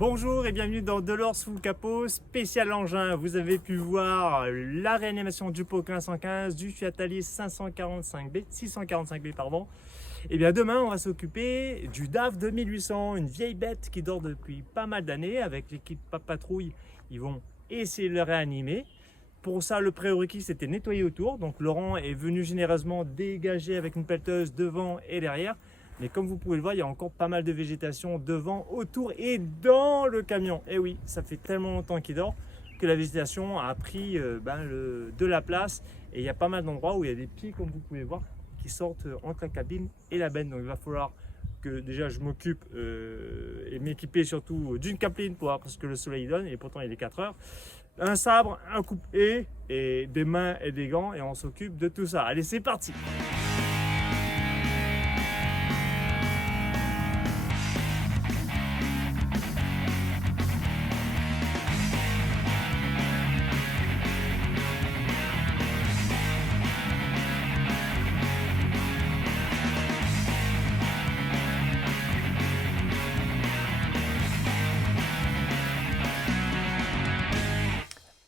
Bonjour et bienvenue dans Delors sous le capot, spécial engin. Vous avez pu voir la réanimation du Poquin 115, du Fiat Alice 645B, pardon. Et bien demain, on va s'occuper du DAF 2800, une vieille bête qui dort depuis pas mal d'années. Avec l'équipe Patrouille, ils vont essayer de le réanimer. Pour ça, le prérequis, c'était nettoyer autour. Donc Laurent est venu généreusement dégager avec une pelleteuse devant et derrière. Mais comme vous pouvez le voir, il y a encore pas mal de végétation devant, autour et dans le camion. Et oui, ça fait tellement longtemps qu'il dort que la végétation a pris de la place. Et il y a pas mal d'endroits où il y a des pieds, comme vous pouvez voir, qui sortent entre la cabine et la benne. Donc il va falloir que déjà je m'occupe et m'équiper surtout d'une capeline parce que le soleil donne et pourtant il est 4 heures. Un sabre, un coupe-haie et des mains et des gants et on s'occupe de tout ça. Allez, c'est parti!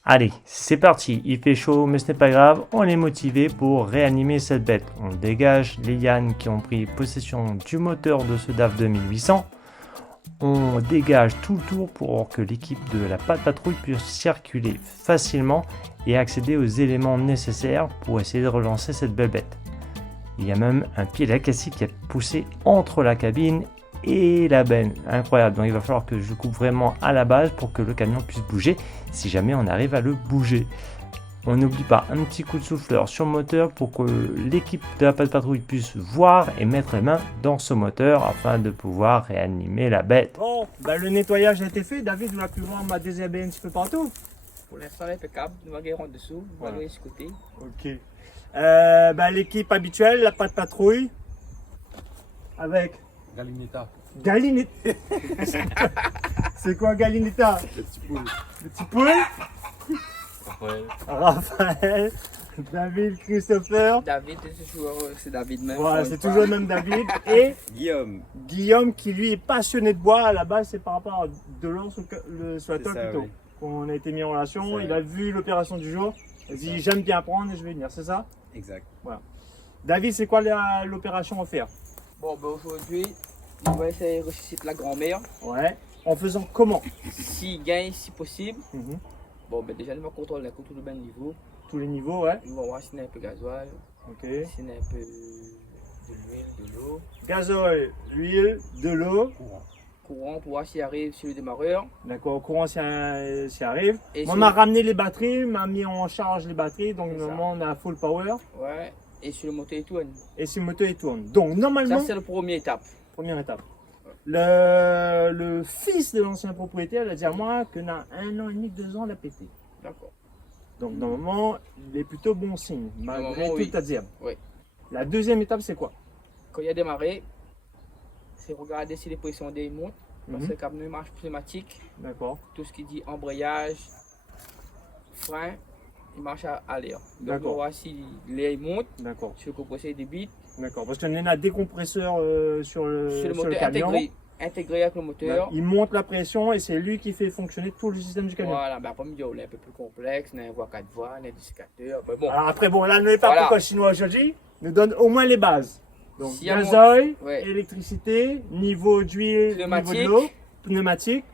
Allez, c'est parti, il fait chaud mais ce n'est pas grave, on est motivé pour réanimer cette bête. On dégage les lianes qui ont pris possession du moteur de ce DAF 2800. On dégage tout le tour pour que l'équipe de la patrouille puisse circuler facilement et accéder aux éléments nécessaires pour essayer de relancer cette belle bête. Il y a même un pied d'acassie qui a poussé entre la cabine et la benne, incroyable. Donc il va falloir que je coupe vraiment à la base pour que le camion puisse bouger si jamais on arrive à le bouger. On n'oublie pas un petit coup de souffleur sur le moteur pour que l'équipe de la patrouille puisse voir et mettre les mains dans ce moteur afin de pouvoir réanimer la bête. Bon, le nettoyage a été fait. David, vous avez pu voir ma désherbée un petit peu partout. Pour l'instant, impeccable. Nous allons en dessous, nous allons de ce côté. Ok. L'équipe habituelle, la patrouille avec Galinetta. Galinetta. C'est quoi Galinetta? Le petit poule. Le petit poule. Raphaël. Raphaël. David, Christopher. David, c'est David même. Voilà, c'est toujours le même David. Et Guillaume qui lui est passionné de bois. À la base, c'est par rapport à Delors sur la tôle ça, plutôt. oui. On a été mis en relation. Ça, il a vu l'opération du jour. Il a dit j'aime bien apprendre et je vais venir, c'est ça? Exact. Voilà. David, c'est quoi l'opération à faire? Bon, aujourd'hui, on va essayer de ressusciter la grand-mère. Ouais. En faisant comment? S'il gagne, si possible. Mhm. Bon, déjà, nous allons contrôler le même niveau. Tous les niveaux, ouais. Nous allons voir s'il y a un peu de gasoil, Ok. s'il y a un peu de l'huile, de l'eau. Gasoil, l'huile, de l'eau. Courant pour voir s'il arrive sur le démarreur. D'accord, au courant s'y arrive. Et On sur m'a le- ramené les batteries, m'a mis en charge les batteries, donc C'est ça. normalement on a full power. Ouais. Et sur le moteur, il tourne. Et si le moteur il tourne. Donc normalement, Ça, c'est la première étape. première étape. Le fils de l'ancien propriétaire il a dit à moi que dans 1 an et demi, 2 ans, il a pété. D'accord. Donc normalement, il est plutôt bon signe, malgré Normalement, tout oui. ta dire. Oui. La deuxième étape, c'est quoi? Quand il a démarré, c'est regarder si les pressions des montent. Parce Mhm. que le camion marche pneumatique. D'accord. Tout ce qui dit embrayage, frein, il marche à l'air. Donc D'accord. on va voir si l'air monte, D'accord. si le compresseur débite, D'accord. Parce qu'on a des compresseurs sur sur le moteur camion. intégré avec le moteur. Il monte la pression et c'est lui qui fait fonctionner tout le système du camion. Voilà, ben après, il est un peu plus complexe, on a une voie 4 voies, on a un dissicateur. Ben bon, Alors après, bon, là, n'est pas Voilà. pourquoi chinois aujourd'hui, nous donne au moins les bases. Donc, Si y a gasoil, ouais. électricité, niveau d'huile, niveau Pneumatique. de l'eau, pneumatique.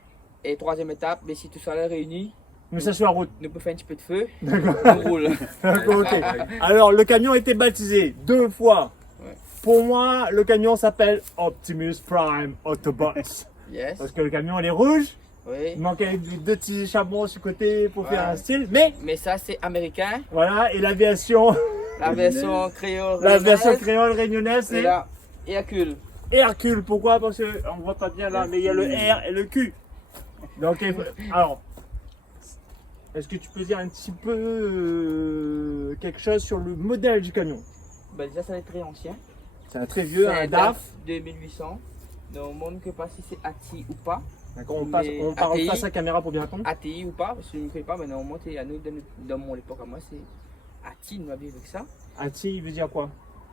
et troisième étape, mais si tout ça est réuni, Nous, ça sur la route. nous pouvons faire un petit peu de feu, D'accord. on roule. D'accord, ok. Alors, le camion a été baptisé 2 fois. Ouais. Pour moi, le camion s'appelle Optimus Prime Autobots. Yes, Parce que le camion, il est rouge. Il oui. manquait 2 petits chapeaux sur le côté pour faire Ouais. un style. Mais, Mais ça, c'est américain. voilà, et l'aviation, La version créole. la version réunionnaise, créole réunionnaise, c'est c'est là, Hercule. Hercule. Pourquoi? Parce qu'on voit pas bien là, mais il y a le R et le Q. Donc, alors, est-ce que tu peux dire un petit peu quelque chose sur le modèle du camion? Ben, déjà, ça va être très ancien. C'est un très vieux, C'est un DAF. 2800. Donc, on ne sait pas si c'est ATI ou pas. D'accord, on Mais parle ATI. face à la caméra pour bien répondre. ATI ou pas, parce que je ne sais pas, mais normalement, à nous, dans mon époque, à moi, c'est ATI, nous avions avec ça. ATI, il veut dire quoi?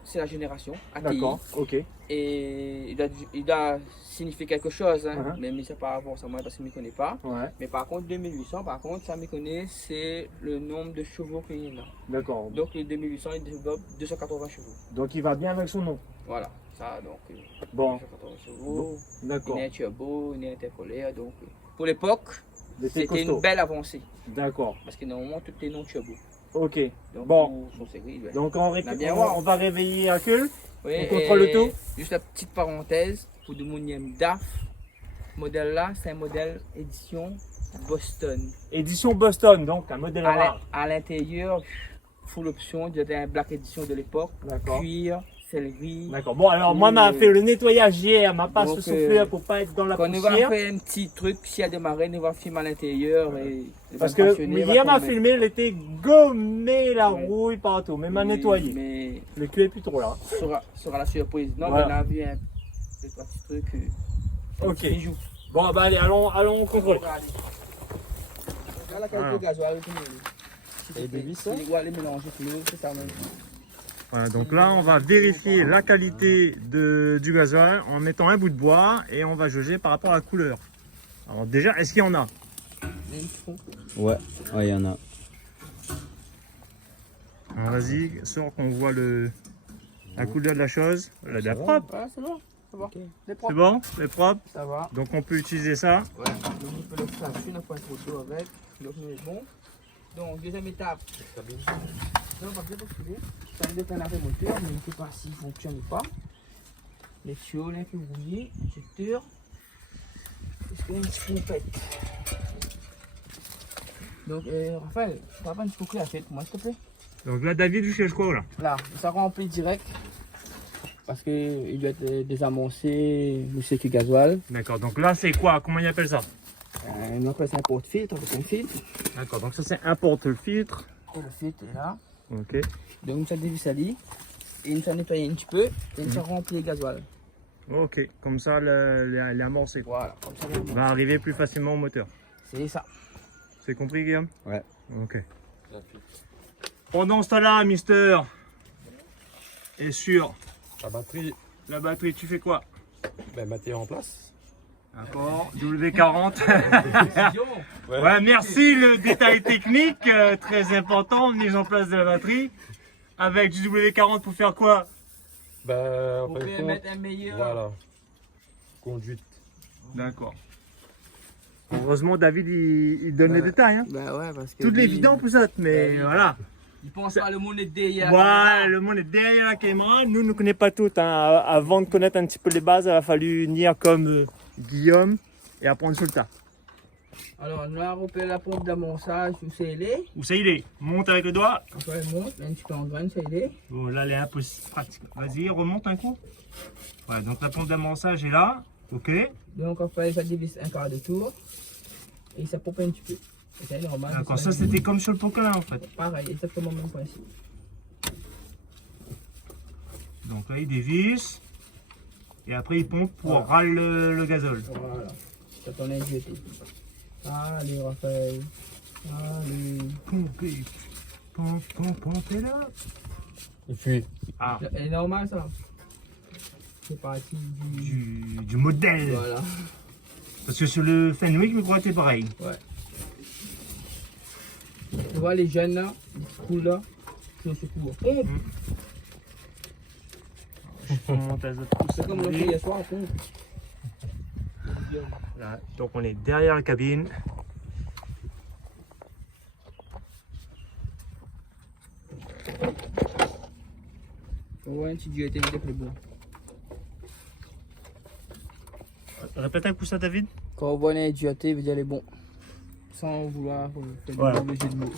c'est la génération, ATI. D'accord, ok. Et il doit signifier quelque chose, hein, Uh-huh. mais je ne sais pas forcément parce que je ne m'y connais pas. Ouais, Mais par contre, 2800, par contre, ça me connaît, c'est le nombre de chevaux qu'il y en a. d'accord. Donc le 2800, il développe 280 chevaux. Donc il va bien avec son nom. Voilà, ça, donc Bon, 280 chevaux. d'accord. Il est turbo, il est interpolaire. Donc pour l'époque, C'était c'était costaud. une belle avancée. D'accord, Parce que normalement, tous les noms turbo. ok. Donc Bon. pour son série, ouais. Donc a bien voir. on va réveiller Hercule. Oui, on contrôle et le tout. Juste la petite parenthèse, pour le monde DAF, modèle là, c'est un modèle édition Boston. Édition Boston, donc un modèle rare. À l'intérieur, full option, c'était un Black Edition de l'époque, D'accord. cuir, céleri. D'accord. Bon, alors moi, m'a fait le nettoyage hier, m'a pas Donc, soufflé pour pas être dans la Quand on va poussière. faire un petit truc, s'il y a démarré, on va filmer à l'intérieur. Parce que hier m'a filmé, il était gommé la rouille partout, mais m'a nettoyé. Mais Le cul est plus trop là. sera la surprise. Non, Voilà. mais on a vu un petit truc. Un Ok. petit bijou. Bon, bah allez, allons contrôler. Regardez. Regarde la qualité de gasoil. Et des vis, Il doit les mélanger, c'est ça même. Voilà, donc là, on va vérifier la qualité du gasoil en mettant un bout de bois et on va jauger par rapport à la couleur. Alors déjà, est-ce qu'il y en a? Ouais, il y en a. Alors, vas-y, sors qu'on voit la couleur de la chose. Elle est bien propre. Ouais, c'est bon. C'est bon. C'est bon? C'est propre? Ça va. Donc on peut utiliser ça. Ouais. Donc on peut le faire, on n'a pas trop d'eau avec. Donc on est bon. Donc deuxième étape. Non, on va bien basculer. Ça me déclenche le moteur, mais je ne sais pas s'il fonctionne ou pas. Les tuyaux, les plus rouillés, injecteur. Est-ce qu'il y a une petite pompette? Donc Raphaël, tu vas pas une petite à faire pour moi s'il te plaît? Donc là, David, je cherche quoi là? Là, ça remplit direct. Parce qu'il doit être désamoncé le circuit gasoil. D'accord, donc là, c'est quoi? Comment il appelle ça? On appelle ça un porte-filtre avec un filtre. D'accord, donc ça, c'est un porte-filtre. Et le filtre est là. Ok. Donc une fois dévissali, et une fois nettoyé un petit peu, et une fois rempli le gasoil. Ok, comme ça, l'amorce Voilà, comme ça. va arriver plus facilement au moteur. C'est ça. C'est compris, Guillaume? Ouais. Ok. Pendant ce temps-là, Mister est sur La batterie, la batterie, tu fais quoi? ben, mettez en place. D'accord, W40. Ouais. Ouais, merci le détail technique, très important, mise en place de la batterie. Avec du W40 pour faire quoi? Ben, en Pour fin de compte, mettre un meilleur. voilà. Conduite. D'accord. Heureusement, David, il donne les détails. Hein. Bah ouais, parce que. Tout l'évident pour ça, mais oui. voilà. Il pense pas le monde est derrière. Voilà, le monde est derrière la caméra. Nous ne connaissons pas tout. Hein. Avant de connaître un petit peu les bases, il a fallu venir comme Guillaume et apprendre sur le tas. Alors, on a repéré la pompe d'amorçage où c'est est. Où ça il est? Monte avec le doigt. Après, elle monte, un petit peu en graine, ça y est. Bon, là, elle est impossible. Vas-y, remonte un coup. Ouais, donc la pompe d'amorçage est là. Ok. Donc, après, ça divise un quart de tour. Et ça pompe un petit peu. Et c'est normal. D'accord, ça c'était comme sur le Pokémon en fait. Pareil, exactement le même principe. Donc là, il dévisse. Et après, il pompe pour râler le gazole. Voilà. Ça t'en est jeté. Allez, Raphaël. Allez. Pompez. Pompez là. Et puis, Ah, C'est normal ça. C'est parti du modèle. Voilà. Parce que sur le Fenwick, je crois que c'est pareil. Ouais. Tu vois les jeunes là, ils se coulent là, c'est au secours. Pompe. C'est comme l'on fait hier soir, pompe. Là, donc on est derrière la cabine. Ouais, un petit dieu était plus beau. Répète un coup ça, David. Quand on voit un idioté, il veut dire elle est bon. Sans vouloir faire Voilà. du mauvais jeu de mots.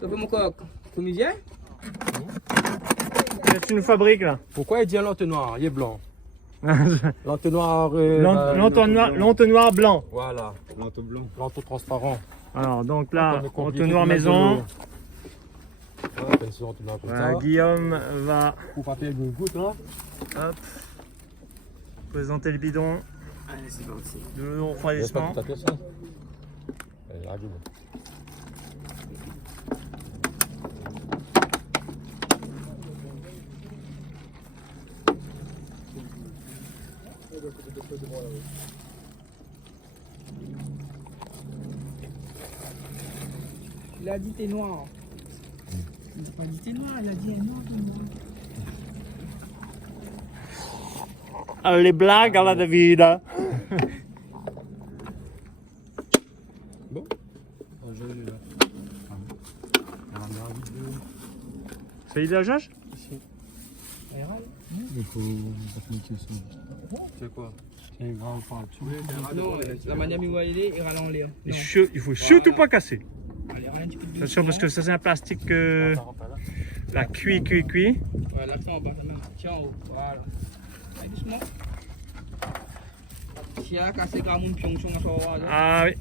Ça fait mon coq. Comédien? Qu'est-ce que tu nous fabriques là? pourquoi il dit l'entonnoir? Il est blanc. L'entonnoir. L'entonnoir blanc. Voilà. L'entonnoir blanc. L'entonnoir transparent. Alors donc là, On est compliqué entonnoir de mettre de maison. l'eau. Ouais, bien sûr, entonnoir comme Voilà, ça. Guillaume va Pour pas faire une goutte là. hop, présenter le bidon Allez, c'est parti. de Il pas refroidissement. tout à fait ça. Allez, la gueule. Il a dit t'es noir. Il n'a pas dit t'es noir, il a dit noir, t'es noir. Les blagues à la David. Bon. C'est idée à Josh? Il faut appliquer ça. C'est quoi? C'est un grand part. Non, la manière dont il râle en l'air. Il faut surtout pas casser. Allez, râle un petit peu de Attention parce que ça c'est un plastique la cuit. Ouais, l'accent en bas, tiens en haut. Voilà. Allez, doucement. Si il y a cassé comme un pion, on va Ah oui.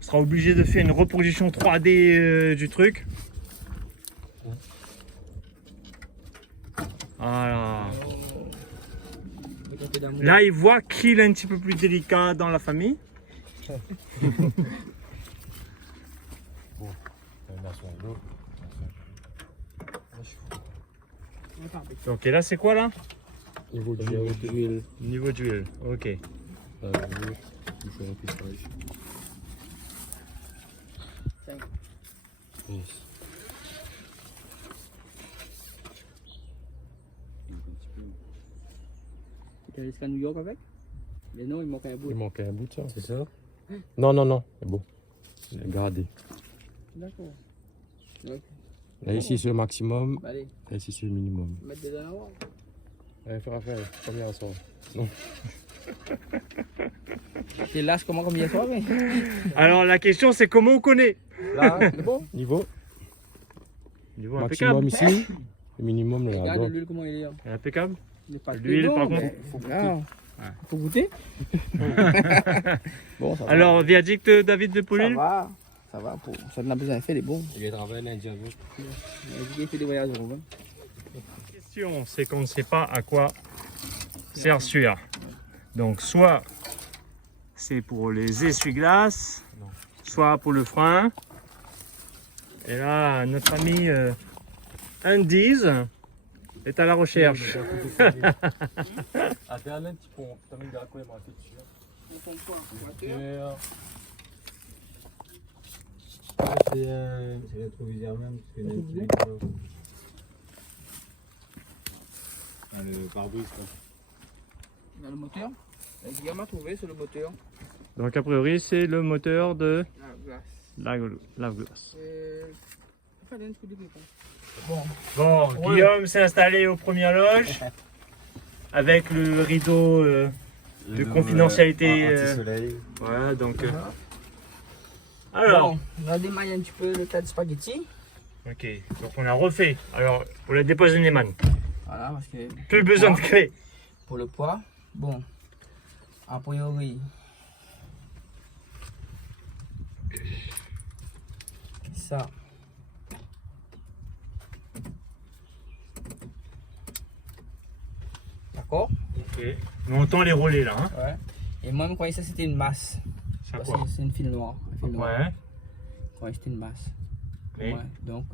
On sera obligé de faire une reproduction 3D du truc. Voilà. Là, il voit qu'il est un petit peu plus délicat dans la famille. Ok, là, c'est quoi là? Niveau d'huile. Niveau d'huile. Ok. Tu es allé à New York avec? Mais non, il manque un bout. Il manque un bout de ça, c'est ça? Non, c'est bon. Regardez. D'accord. Là, ici, c'est le maximum. Allez, Là, ici, c'est le minimum. mettre dedans là-bas. Allez, faire affaire. Combien ça? T'es lâche comment comme hier soir, mais. Alors, la question, c'est comment on connaît? Là, C'est bon? niveau. Niveau Maximum impeccable. ici. Le minimum, là. Regarde Là. l'huile comment il est. Hein. Impeccable. Il est pas L'huile, très par bon, contre. mais faut goûter. Bon, ça va. Alors, viaduc de David de ça Paulil. va. Pour... Ça n'a besoin de faire, il est bon. Il est travaillé l'Indien. Il fait des voyages au Romain. La question, c'est qu'on ne sait pas à quoi sert celui-là. Donc, soit c'est pour les essuie-glaces, soit pour le frein. Et là, notre ami Andiz est à la recherche. C'est rétroviseur même. Le pare-brise, quoi. Il y a le moteur. Guillaume a trouvé, c'est le moteur. Donc, a priori, c'est le moteur de La glace. lave-glace. Enfin, donne un coup de réponse. Bon, Guillaume s'est installé aux premières loges avec le rideau de confidentialité. Anti-soleil. Voilà, donc. Alors, Bon, on a démaillé un petit peu le tas de spaghettis. ok, donc on a refait. Alors, on la dépose une Neyman. Voilà, parce que. Plus besoin de clé. Pour le poids, bon, a priori, ça, d'accord? Ok. On entend les relais là. Hein. Ouais. Et moi, je croyais que ça c'était une masse. Ça Parce quoi? que c'est une fil noire. Un fil noir. Ouais. Je croyais que c'était une masse. Mais Ouais. Donc,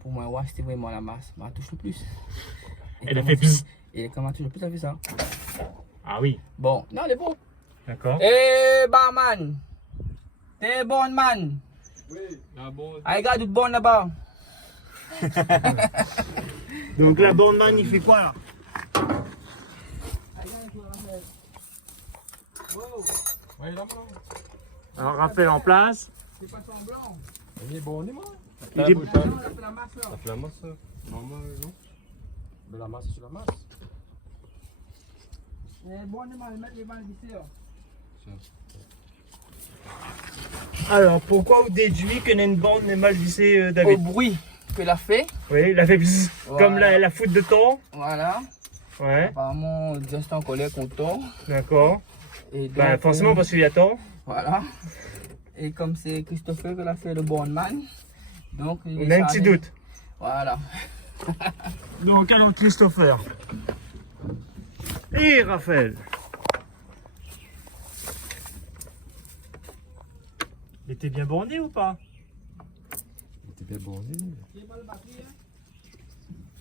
pour moi, ouais, c'était vraiment la masse. Mais elle touche le plus. Et elle a comment- fait bzzz. Et comment elle touche le plus, elle fait ça? Ah oui, Bon, non, elle est bon. d'accord. Eh, barman! T'es bon, man! Oui, la bonne. Ah, regarde, du bon là-bas. Donc la bande man, il fait quoi là? Ouais, là, Alors Raphaël en place. C'est pas semblant. il est bon, moi. Il est- Non, on a fait la masse là. Ça fait la masse, ça. Maman, non? De la masse sur la masse. Eh, bon, on va mettre les balles d'ici là. Alors pourquoi vous déduisez que une bande n'est mal vissée, Au David? bruit que l'a fait. Oui, il a fait bzzz, Voilà. comme la foudre de temps. Voilà. Ouais, Apparemment, Justin en colère content. d'accord. Et donc, Bah, forcément parce qu'il y a temps. Voilà. Et comme c'est Christopher qui l'a fait le bon man. Donc, On a un petit doute. Voilà. Donc alors Christopher. Et Raphaël. Il était bien borné ou pas? Il était bien borné.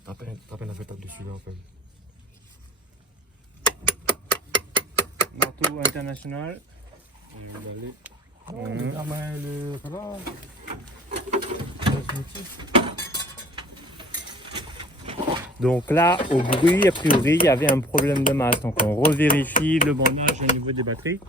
T'as peine à faire tape dessus, là, en fait. Auto international. Donc là, au bruit, a priori, il y avait un problème de masse. Donc on revérifie le bandage au niveau des batteries.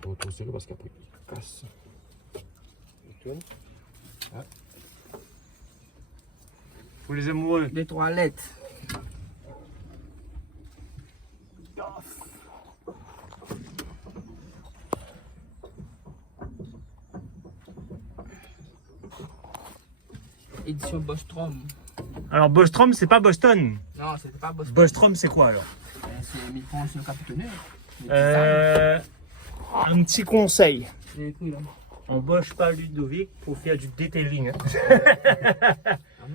Trop serré parce qu'après il casse. Pour les amoureux. Les toilettes. Édition Bostrom. Alors Bostrom, c'est pas Boston. Non, c'était pas Bostrom. Bostrom, c'est quoi alors? C'est 1000 francs sur le capitonné. Un petit conseil. J'ai écrit là. On bosse pas Ludovic pour faire du detailing. hein.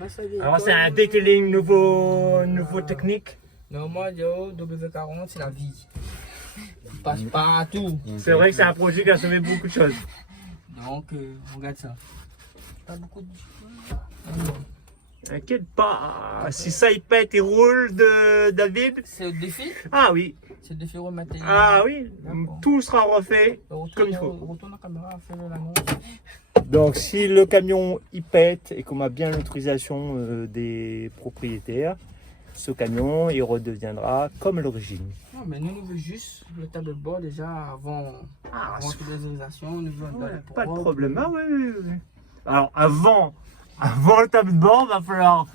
Alors, Alors c'est un detailing nouveau technique. non, moi, yo, W40, c'est la vie. Il passe partout. C'est vrai que c'est un projet qui a sauvé beaucoup de choses. Donc, regarde ça. Pas beaucoup de... T'inquiète pas, si ça il pète et roule de David. C'est le défi. Ah oui, C'est le défi rematé. ah oui, D'accord. tout sera refait Retourne, comme il faut. Retourne la caméra, fais l'annonce. Donc si le camion il pète et qu'on a bien l'autorisation des propriétaires, ce camion il redeviendra comme l'origine. Non, mais nous veut juste le tableau de bord déjà avant toutes les autorisations. Nous voulons un tableau Pas de propre. problème. Ah oui, oui, oui. Alors avant le tableau de bord, va falloir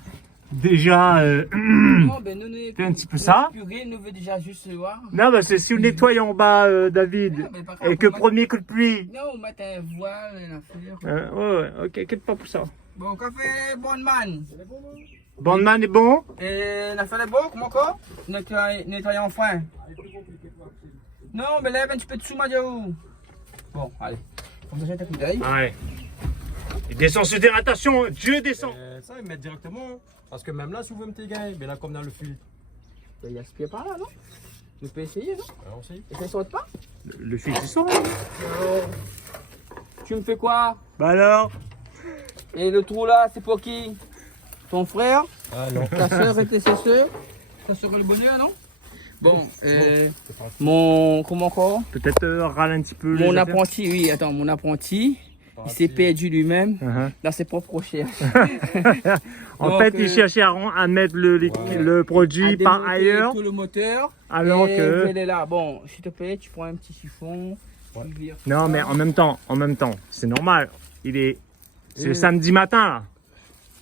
déjà Non, ben nous fais un petit peu ça. Purée, nous veut déjà juste voir. Non, bah c'est si on nettoie en bas, David, Non, mais pas grave, et que on va- premier coup de pluie. Non, on met un voile, une affaire. Ouais, ok, inquiète pas pour ça. Bon, café, bonne man. Bandman est bon. Et on a fait les beaux, comment encore? Nettoyer en frein. Non, mais lève un petit peu de sous, Madio. Bon, allez. On va jeter un coup d'œil. Ouais. Il descend sur terre, attention, Dieu descend. Ça, ils mettent directement. Parce que même là, si vous voulez me gagner, mais là, comme dans le fil. Il y a ce pied par là, non? On peut essayer, non? Alors, aussi. Et ça saute pas? Le fil du son. Alors, tu me fais quoi? Bah alors. Et le trou là, c'est pour qui? Ton frère? Ah non. Ta soeur et tes sœurs? Ça serait le bonheur, non? Bon, mon... Comment encore? Peut-être râle un petit peu. Mon les affaires. apprenti, oui, attends, mon apprenti, il s'est perdu lui-même dans ses propres recherches. En Donc, fait, il cherchait à mettre le produit À par démonter ailleurs, tout le moteur. alors et que. elle est là. Bon, s'il te plaît, tu prends un petit chiffon. tu vires Non, ça. mais en même temps, c'est normal. C'est le samedi matin là.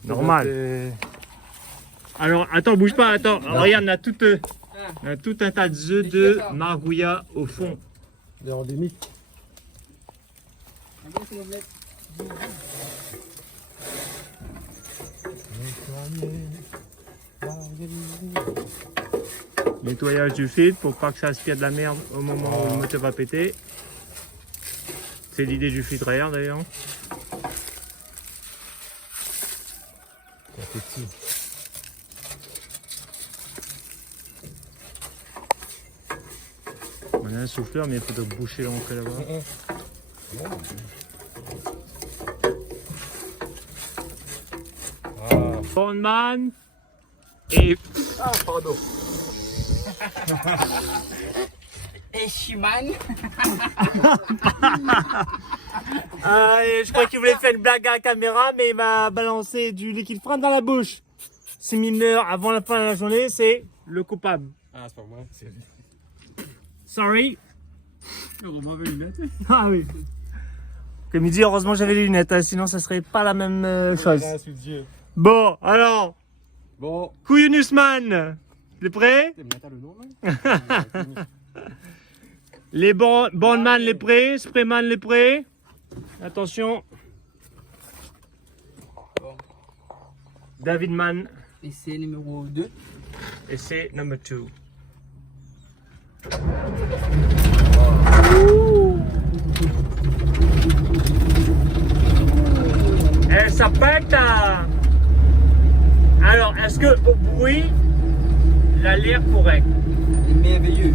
Normal. Alors, attends, bouge pas, attends. Regarde, on a tout un tas d'œufs de margouilla au fond. Des endémiques. Ah bon, tu vas mettre- Nettoyage du filtre pour pas que ça aspire de la merde au moment où le moteur va péter. C'est l'idée du filtre à air d'ailleurs. Petit. On a un souffleur, mais il faudrait boucher l'entrée là-bas. Bondman et Ah, pardon. Et Shiman. je crois qu'il voulait faire une blague à la caméra, mais il m'a balancé du liquide frein dans la bouche. 6000 heures avant la fin de la journée, c'est le coupable. Ah, c'est pas moi. C'est Sorry. Heureusement, avec les lunettes. Ah oui. Comme il dit, heureusement j'avais les lunettes, hein, sinon ça serait pas la même chose. Bon, alors, Bon. Kouyunusman, t'es prêt? T'as le nom, là? Les Bondman, les prêts? Sprayman, les prêts? Attention. Bon. Davidman, Essai numéro 2. essai number 2. Eh, ça pète! Alors, est-ce que au bruit, il a l'air correct? Il est merveilleux.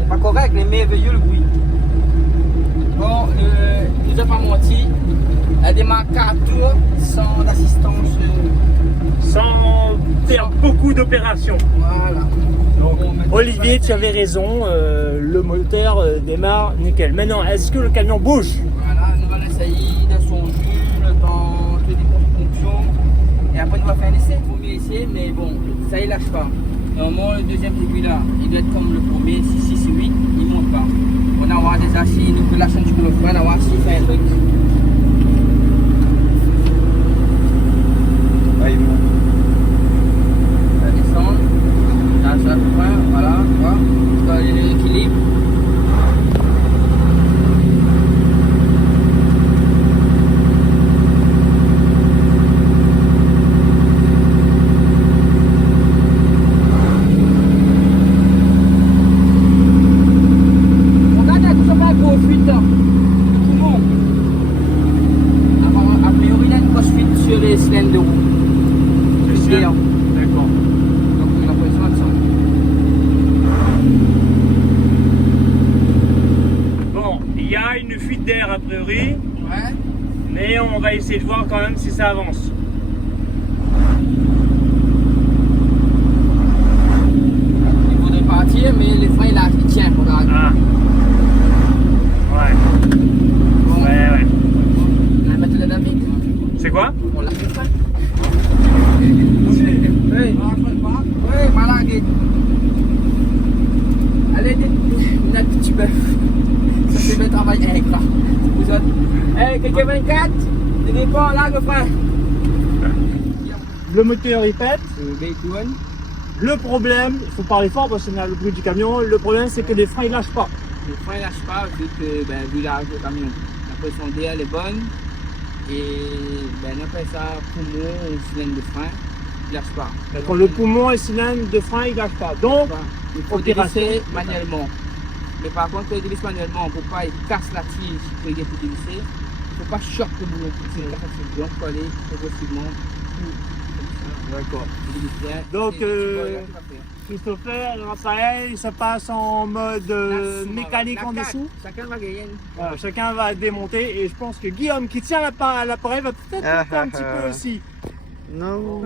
C'est pas correct, mais merveilleux le bruit. Bon, nous a pas menti. Elle démarre 4 tours sans assistance. Sans faire beaucoup d'opérations. Voilà. Donc, Bon, maintenant, Olivier, tu avais raison, le moteur démarre nickel. Maintenant, est-ce que le camion bouge? Voilà, nous allons essayer de son jus, le temps que des fonctions. Et après, on va faire un essai, le premier essai, mais bon, ça il lâche pas. Normalement, le deuxième circuit là, il doit être comme le premier, 6, 6, 8, il monte pas. On va avoir des assises, donc lâcher un petit peu le frein, on va voir s'il fait un truc. Ah, il monte. Ça descend, là ça le frein, voilà, tu vois, ça l'équilibre. Les cylindres de roue. C'est sûr? D'accord. Donc, on a besoin de ça. bon, il y a une fuite d'air a priori, Ouais. mais on va essayer de voir quand même si ça avance. Il voudrait partir, mais les freins là, il tient. Regarde. Ah. Ouais. Bon. Ouais. On va mettre la dynamique. C'est quoi? On l'a fait frein. Oui. Oui, voilà, guide. Allez, une petite bœuf. Ça fait le travail avec là. Vous autres. Hey, quelqu'un 24, il n'est pas là, le frein. Le moteur il pète. Bétoune. Le problème, il faut parler fort parce qu'on a le bruit du camion, le problème c'est que les freins ils lâchent pas. Les freins ne lâchent pas vu l'âge du camion. La pression d'air est bonne et on appelle ça poumon ou cylindre de frein, il ne lâche pas. Quand le poumon et le cylindre de frein ils lâchent pas. Donc, il faut opération. dévisser manuellement. Mais par contre, quand il dévisse manuellement, pour pas il casse la tige quand il est dévissé, il ne faut pas choquer le boulot. Donc il faut aller progressivement. D'accord. Bien. Donc, Et tu vois, là, tu vas faire. Christopher, Raphaël, ça passe en mode mécanique en dessous. Chacun va gagner. Voilà, chacun va démonter et je pense que Guillaume qui tient l'appareil va peut-être le faire un petit peu aussi. Non.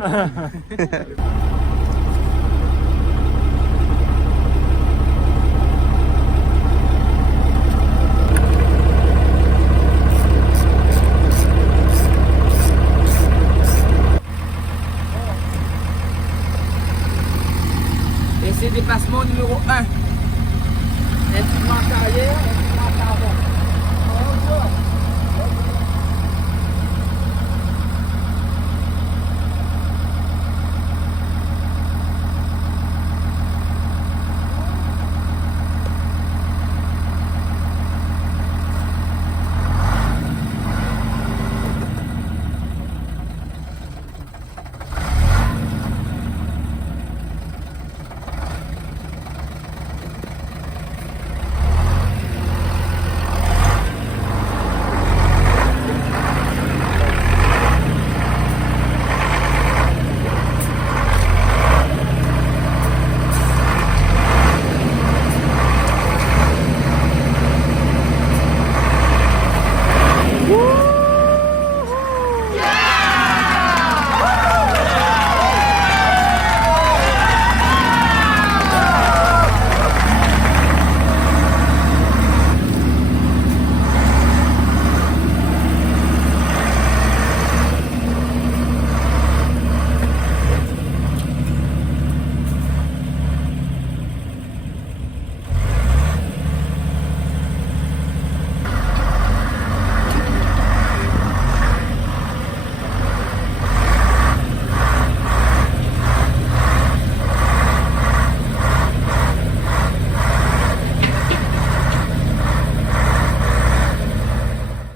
Et c'est déplacement numéro 1. Un petit marche arrière, un petit marche avant.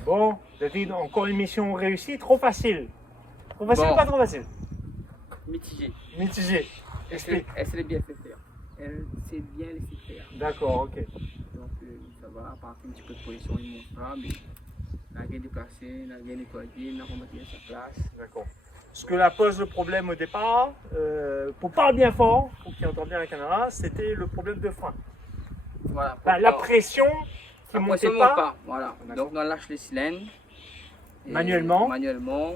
Bon, David, encore une mission réussie, trop facile. Trop facile Bon. ou pas trop facile? Mitigé. Mitigé. Explique. Elle s'est bien fait faire. Elle s'est bien laissé faire. D'accord, ok. Donc ça va, à part un petit peu de position, il ne monte pas, mais la gaine déplacée, la gaine nettoyée, la remettre à sa place. D'accord. Ce que la pose le problème au départ, pour parler bien fort, pour qu'il entende bien la caméra, c'était le problème de frein. Voilà. La pression qui La ne pression montait ne monte pas. pas. Voilà. D'accord. Donc on lâche les cylindres. Et Manuellement. Manuellement.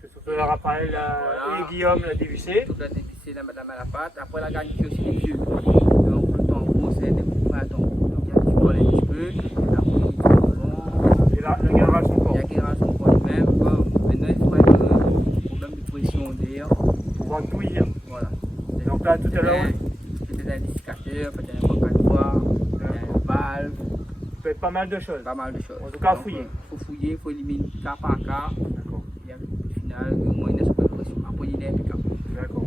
Que ce soit Raphaël Voilà. et Guillaume l'a dévissé. Tout la dévisser, la mettre à la pâte. Après la garniture aussi des fûts. Donc le temps gros c'est des points à temps. Donc il y a du col un petit peu. Et là, le garage son Il corps. y a qui reste encore les mêmes. Bon, maintenant il faut être problème de pression d'air. Pour pouvoir bouillir. Voilà. Et donc là, tout à l'heure, Peut-être un dissicateur, peut-être un bocatoire, un valve, peut être pas mal de choses. pas mal de choses. En tout cas, Donc, fouiller. Il faut fouiller, il faut éliminer cas par cas. D'accord. Et avec le final, au moins il y a une pression. Après il est impeccable. D'accord.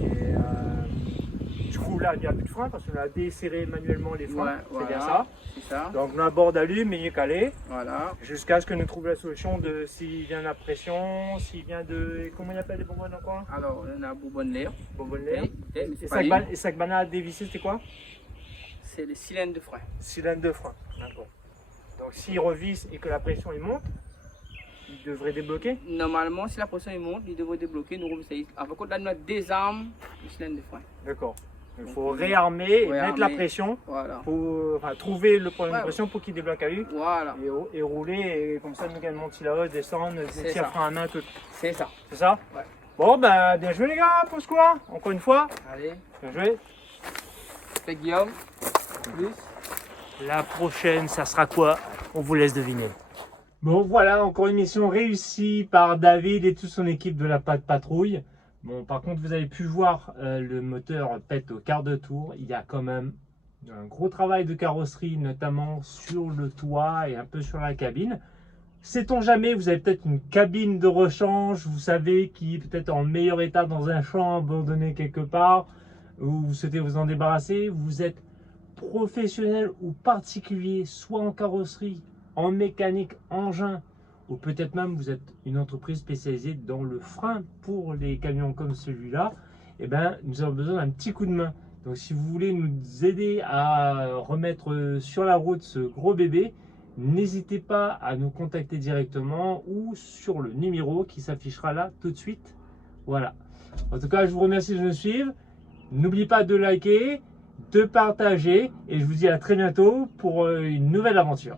Et du coup, là, il n'y a plus de frein parce qu'on a desserré manuellement les freins. Ouais, C'est bien voilà. ça. C'est ça. Donc, on a bord d'allume et il est calé. Voilà. Jusqu'à ce que nous trouvions la solution de s'il vient de la pression, s'il vient de. Comment il appelle les bonbonnes encore? Alors on a bourbonne l'air. Bonbonnes l'air. Mais Et c'est pas libre. Sac-Bana à dévisser, c'était quoi? C'est le cylindre de frein. Cylindre de frein. D'accord. Donc, s'il revisse et que la pression il monte, il devrait débloquer. Normalement, si la pression est monte, il devrait débloquer. Nous remettons avec là, nous désarme le cylindre de frein. D'accord. Il faut réarmer et mettre la pression Voilà. pour trouver le problème Ouais, de pression pour qu'il débloque à lui. Voilà. Et rouler, et comme ça, nous, quand monte la hausse, descendre, C'est tire ça. frein à main, tout. C'est ça. C'est ça? Ouais. Bon, ben, bien joué, les gars, pour ce coup-là. Encore une fois. Allez. Bien joué. Fait Guillaume. Plus. La prochaine, ça sera quoi? On vous laisse deviner. Bon, voilà, encore une mission réussie par David et toute son équipe de la Patte Patrouille. Bon, par contre, vous avez pu voir, le moteur pète au quart de tour. Il y a quand même un gros travail de carrosserie, notamment sur le toit et un peu sur la cabine. Sait-on jamais, vous avez peut-être une cabine de rechange, vous savez, qui est peut-être en meilleur état dans un champ abandonné quelque part, ou vous souhaitez vous en débarrasser. Vous êtes professionnel ou particulier, soit en carrosserie, en mécanique, engin, ou peut-être même vous êtes une entreprise spécialisée dans le frein pour les camions comme celui-là, eh ben, nous avons besoin d'un petit coup de main. Donc si vous voulez nous aider à remettre sur la route ce gros bébé, n'hésitez pas à nous contacter directement ou sur le numéro qui s'affichera là tout de suite. Voilà. En tout cas, je vous remercie de nous suivre. N'oubliez pas de liker, de partager et je vous dis à très bientôt pour une nouvelle aventure.